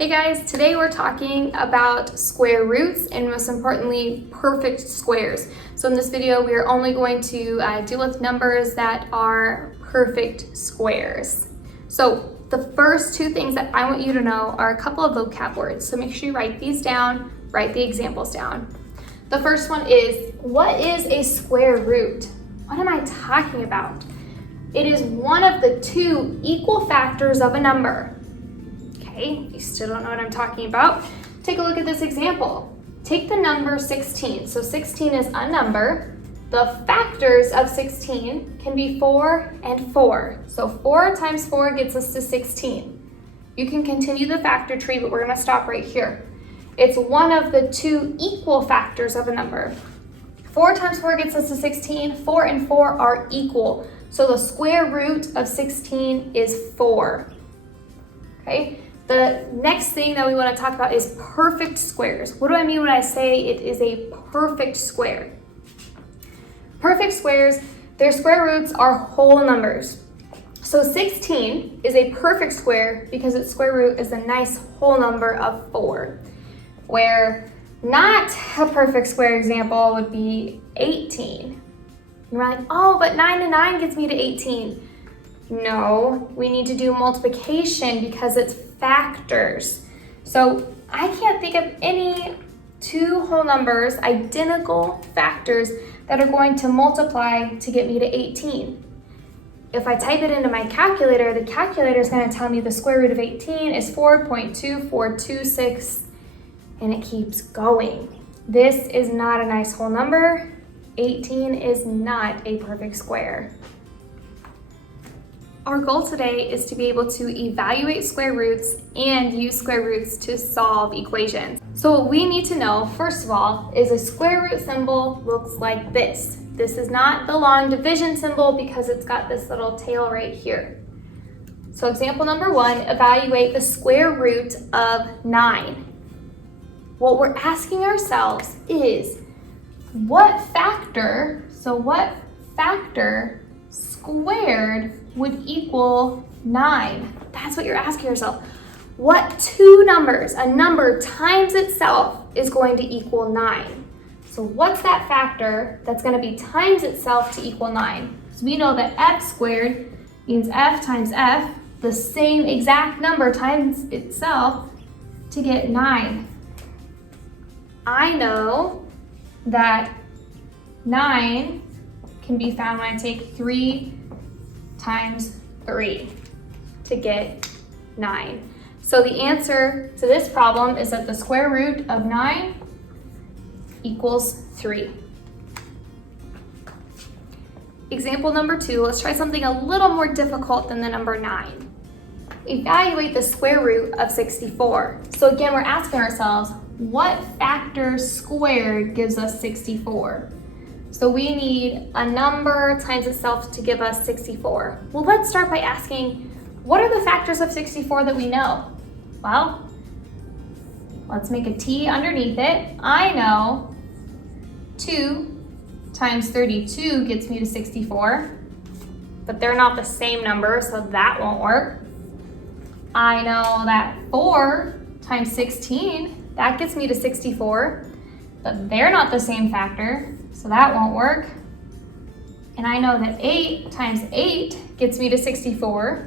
Hey guys, today we're talking about square roots and most importantly, perfect squares. So in this video, we are only going to deal with numbers that are perfect squares. So the first two things that I want you to know are a couple of vocab words. So make sure you write these down, write the examples down. The first one is, what is a square root? What am I talking about? It is one of the two equal factors of a number. Okay, you still don't know what I'm talking about? Take a look at this example. Take the number 16. So 16 is a number. The factors of 16 can be 4 and 4. So 4 times 4 gets us to 16. You can continue the factor tree, but we're going to stop right here. It's one of the two equal factors of a number. 4 times 4 gets us to 16. 4 and 4 are equal. So the square root of 16 is 4. Okay? The next thing that we want to talk about is perfect squares. What do I mean when I say it is a perfect square? Perfect squares, their square roots are whole numbers. So 16 is a perfect square because its square root is a nice whole number of 4. Where not a perfect square example would be 18. You're like, oh, but 9 and 9 gets me to 18. No, we need to do multiplication because it's factors. So I can't think of any two whole numbers, identical factors, that are going to multiply to get me to 18. If I type it into my calculator, the calculator is going to tell me the square root of 18 is 4.2426, and it keeps going. This is not a nice whole number. 18 is not a perfect square. Our goal today is to be able to evaluate square roots and use square roots to solve equations. So what we need to know, first of all, is a square root symbol looks like this. This is not the long division symbol because it's got this little tail right here. So example number 1, evaluate the square root of 9. What we're asking ourselves is, what factor squared would equal 9? That's what you're asking yourself. What two numbers, a number times itself, is going to equal 9? So what's that factor that's going to be times itself to equal 9? So we know that f squared means f times f, the same exact number times itself to get 9. I know that 9 can be found when I take 3 times 3 to get 9. So the answer to this problem is that the square root of 9 equals 3. Example number 2, let's try something a little more difficult than the number 9. Evaluate the square root of 64. So again, we're asking ourselves, what factor squared gives us 64? So we need a number times itself to give us 64. Well, let's start by asking, what are the factors of 64 that we know? Well, let's make a T underneath it. I know 2 times 32 gets me to 64, but they're not the same number, so that won't work. I know that 4 times 16, that gets me to 64, but they're not the same factor, so that won't work. And I know that 8 times 8 gets me to 64,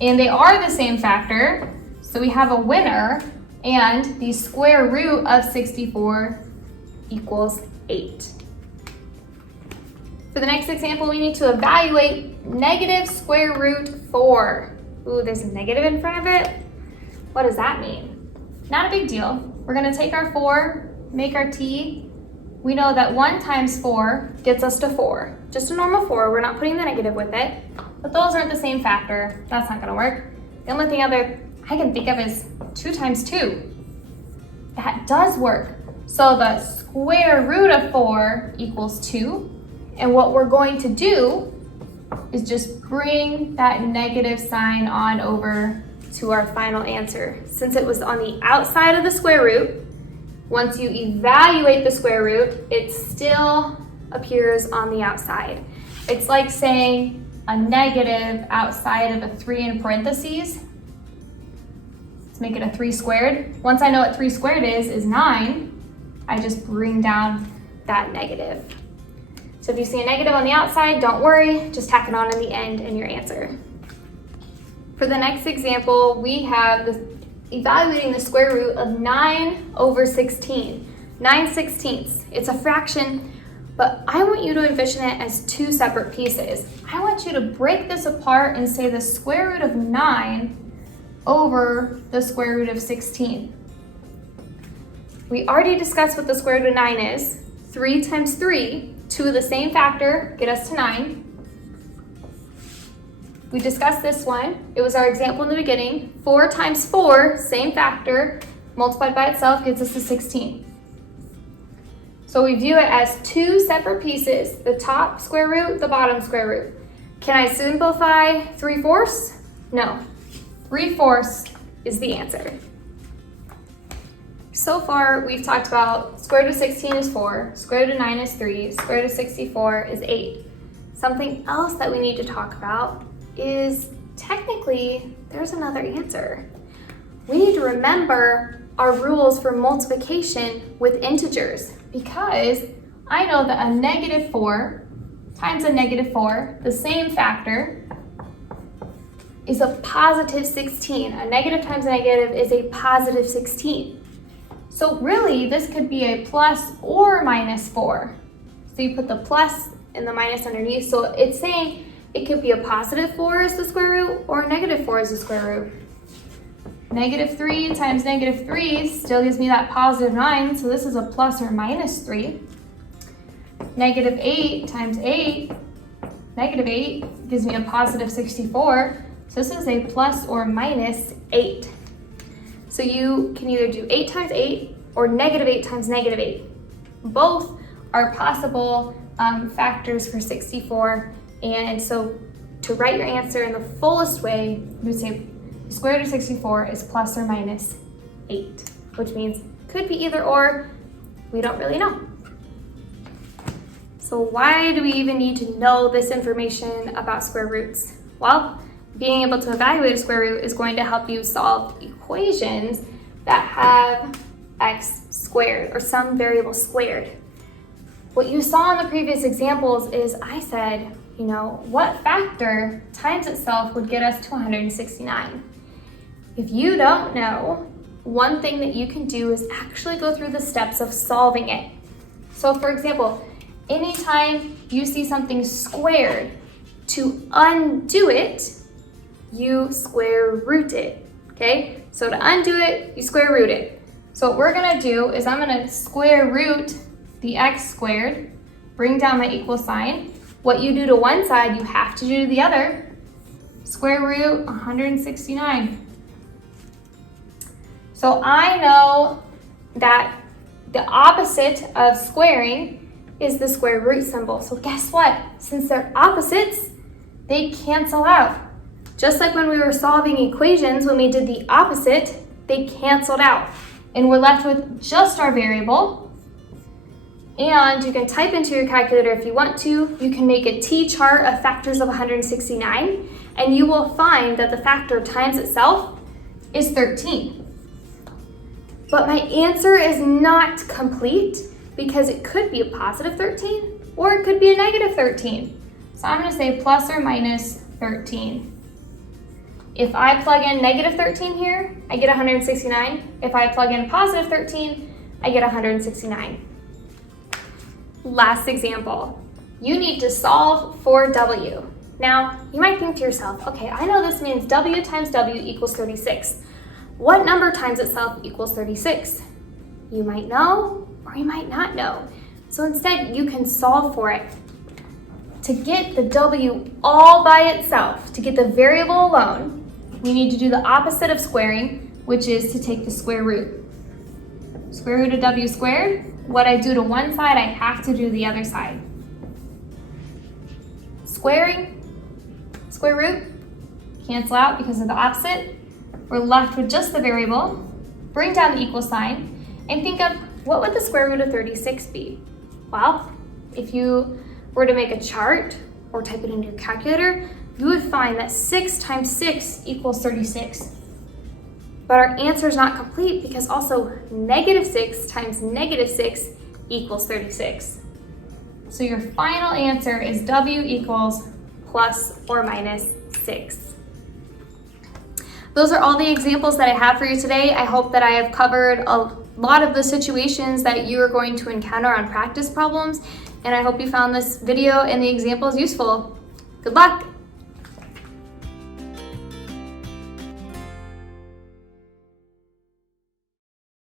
and they are the same factor, so we have a winner, and the square root of 64 equals 8. For the next example, we need to evaluate negative square root 4. Ooh, there's a negative in front of it. What does that mean? Not a big deal. We're going to take our 4, make our T. We know that 1 times 4 gets us to 4. Just a normal 4. We're not putting the negative with it. But those aren't the same factor. That's not going to work. The only thing I can think of is 2 times 2. That does work. So the square root of 4 equals 2. And what we're going to do is just bring that negative sign on over to our final answer. Since it was on the outside of the square root, once you evaluate the square root, it still appears on the outside. It's like saying a negative outside of a 3 in parentheses. Let's make it a 3 squared. Once I know what 3 squared is 9, I just bring down that negative. So if you see a negative on the outside, don't worry, just tack it on in the end and your answer. For the next example, we have evaluating the square root of 9 over 16. 9/16. It's a fraction, but I want you to envision it as 2 separate pieces. I want you to break this apart and say the square root of 9 over the square root of 16. We already discussed what the square root of 9 is. 3 times 3, 2 of the same factor, get us to 9. We discussed this one. It was our example in the beginning. 4 times 4, same factor, multiplied by itself gets us to 16. So we view it as 2 separate pieces, the top square root, the bottom square root. Can I simplify 3/4? No. 3/4 is the answer. So far, we've talked about square root of 16 is 4, square root of 9 is 3, square root of 64 is 8. Something else that we need to talk about is technically there's another answer. We need to remember our rules for multiplication with integers, because I know that a -4 times a -4, the same factor, is a positive 16. A negative times a negative is a positive 16. So really, this could be a plus or -4. So you put the plus and the minus underneath. So it's saying it could be a positive 4 as the square root or a -4 as the square root. -3 times -3 still gives me that positive 9, so this is a plus or -3. -8 times 8, -8 gives me a positive 64, so this is a plus or -8. So you can either do 8 times 8 or -8 times -8. Both are possible factors for 64, and so to write your answer in the fullest way, you would say the square root of 64 is plus or -8, which means could be either or, we don't really know. So why do we even need to know this information about square roots? Well, being able to evaluate a square root is going to help you solve equations that have x squared or some variable squared. What you saw in the previous examples is I said, what factor times itself would get us to 169? If you don't know, one thing that you can do is actually go through the steps of solving it. So for example, anytime you see something squared, to undo it, you square root it, okay? So to undo it, you square root it. So what we're gonna do is I'm gonna square root the x squared, bring down my equal sign. What you do to one side, you have to do to the other. Square root 169. So I know that the opposite of squaring is the square root symbol. So guess what? Since they're opposites, they cancel out. Just like when we were solving equations, when we did the opposite, they canceled out. And we're left with just our variable. And you can type into your calculator if you want to. You can make a T-chart of factors of 169, and you will find that the factor times itself is 13. But my answer is not complete because it could be a positive 13 or it could be a negative 13. So I'm going to say plus or minus 13. If I plug in negative 13 here, I get 169. If I plug in positive 13, I get 169. Last example. You need to solve for W. Now, you might think to yourself, okay, I know this means W times W equals 36. What number times itself equals 36? You might know, or you might not know. So instead, you can solve for it. To get the W all by itself, to get the variable alone, we need to do the opposite of squaring, which is to take the square root. Square root of W squared, what I do to one side, I have to do the other side. Squaring, square root, cancel out because of the opposite. We're left with just the variable. Bring down the equal sign and think of what would the square root of 36 be? Well, if you were to make a chart or type it into your calculator, you would find that 6 times 6 equals 36. But our answer is not complete because also -6 times -6 equals 36. So your final answer is W equals plus or minus 6. Those are all the examples that I have for you today. I hope that I have covered a lot of the situations that you are going to encounter on practice problems, and I hope you found this video and the examples useful. Good luck!